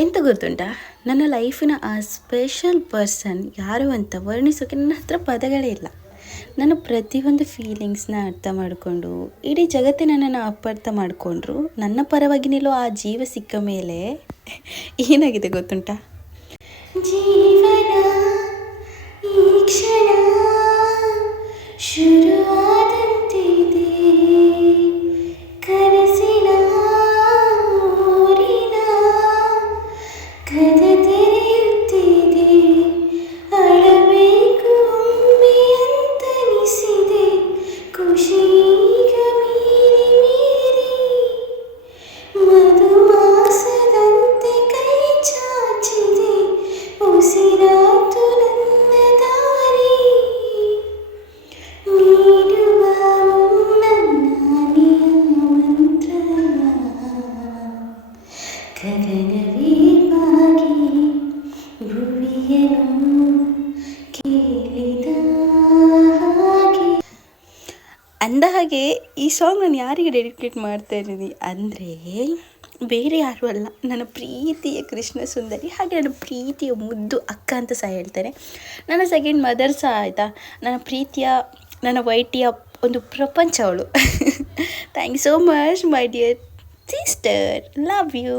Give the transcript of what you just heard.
ಎಂತ ಗೊತ್ತುಂಟಾ, ನನ್ನ ಲೈಫಿನ ಆ ಸ್ಪೆಷಲ್ ಪರ್ಸನ್ ಯಾರು ಅಂತ ವರ್ಣಿಸೋಕೆ ನನ್ನ ಹತ್ರ ಪದಗಳೇ ಇಲ್ಲ. ನಾನು ಪ್ರತಿಯೊಂದು ಫೀಲಿಂಗ್ಸ್ನ ಅರ್ಥ ಮಾಡಿಕೊಂಡು ಇಡೀ ಜಗತ್ತೇ ನನ್ನನ್ನು ಅಪಾರ್ಥ ಮಾಡಿಕೊಂಡ್ರು ನನ್ನ ಪರವಾಗಿ ನಿಲ್ಲೋ ಆ ಜೀವ ಸಿಕ್ಕ ಮೇಲೆ ಏನಾಗಿದೆ ಗೊತ್ತುಂಟಾ, ಜೀವನ ಈ ಕ್ಷಣ ಶುರುವಾದಂತಿದೆ, ಕನಸಿನ ಊರಿನ ಕಥೆ ತೆರೆಯುತ್ತಿದೆ, ಅಳಬೇಕು ಒಮ್ಮೆ ಅಂತನಿಸಿದೆ, ಖುಷೀಗ ಮೀರಿ ಮೀರಿ ಮಧುಮಾಸದಂತೆ ಕೈ ಚಾಚಿದೆ, ಉಸಿರಾತು ನನ್ನ ದಾರಿ ನೀಡುವ ನನ್ನ ಮಂತ್ರ, ಗಗನವೇ ಬಾಗಿ ಭುವಿಯನ್ನು ಕೇಳಿದ ಹಾಗೆ. ಅಂದ ಹಾಗೆ ಈ ಸಾಂಗ್ ನಾನು ಯಾರಿಗೆ ಡೆಡಿಕೇಟ್ ಮಾಡ್ತಾ ಇದ್ದೀನಿ ಅಂದರೆ, ಬೇರೆ ಯಾರೂ ಅಲ್ಲ, ನನ್ನ ಪ್ರೀತಿಯ ಕೃಷ್ಣ ಸುಂದರಿ, ಹಾಗೆ ನನ್ನ ಪ್ರೀತಿಯ ಮುದ್ದು ಅಕ್ಕ ಅಂತ ಸಹ ಹೇಳ್ತೇನೆ. ನನ್ನ ಸೆಕೆಂಡ್ ಮದರ್ ಸಹ ಆಯಿತಾ, ನನ್ನ ಪ್ರೀತಿಯ ನನ್ನ ವೈಟಿಯ ಒಂದು ಪ್ರಪಂಚ ಅವಳು. Thank you so much my dear sister, love you.